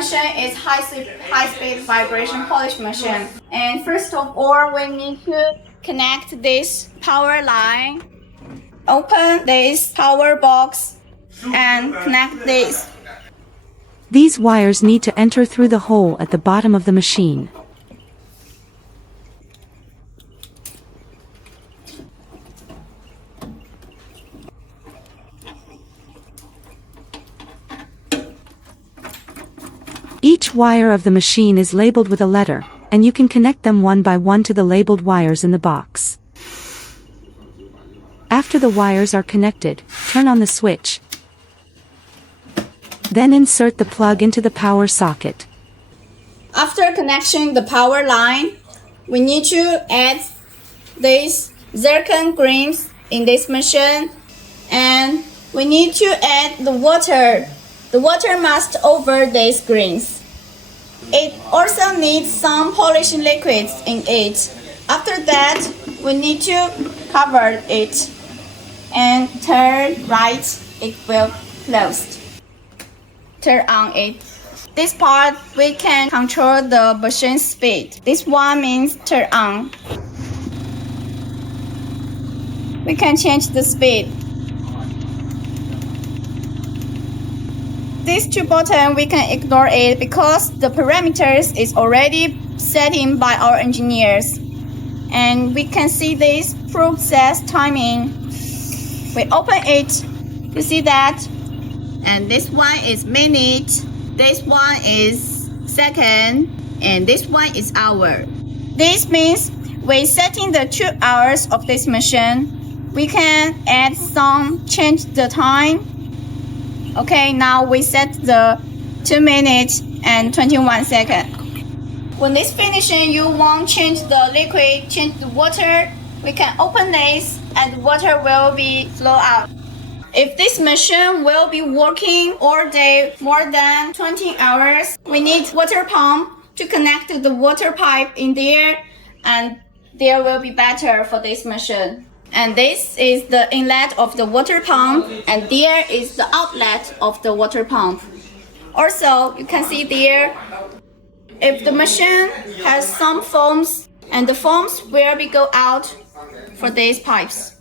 machine is high-speed vibration polish machine. And first of all, we need to connect this power line. Open this power box and connect this. These wires need to enter through the hole at the bottom of the machine. Each wire of the machine is labeled with a letter, and you can connect them one by one to the labeled wires in the box. After the wires are connected, turn on the switch. Then insert the plug into the power socket. After connecting the power line, we need to add these zircon greens in this machine, and we need to add the water. The water must over these greens. It also needs some polishing liquids in it. After that, we need to cover it and turn right, it will close. Turn on it. This part we can control the machine speed. This one means turn on. We can change the speed. These two buttons we can ignore it because the parameters is already set in by our engineers. And we can see this process timing. We open it, you see that? And this one is minute, this one is second, and this one is hour. This means we setting the 2 hours of this machine. We can add some, change the time. Okay, now we set the 2 minutes and 21 seconds. When this finishing, you want change the liquid, change the water, we can open this and the water will be flow out. If this machine will be working all day more than 20 hours, we need water pump to connect to the water pipe in there, and there will be better for this machine. And this is the inlet of the water pump, and there is the outlet of the water pump. Also, you can see there, if the machine has some foams, and the foams will be go out for these pipes.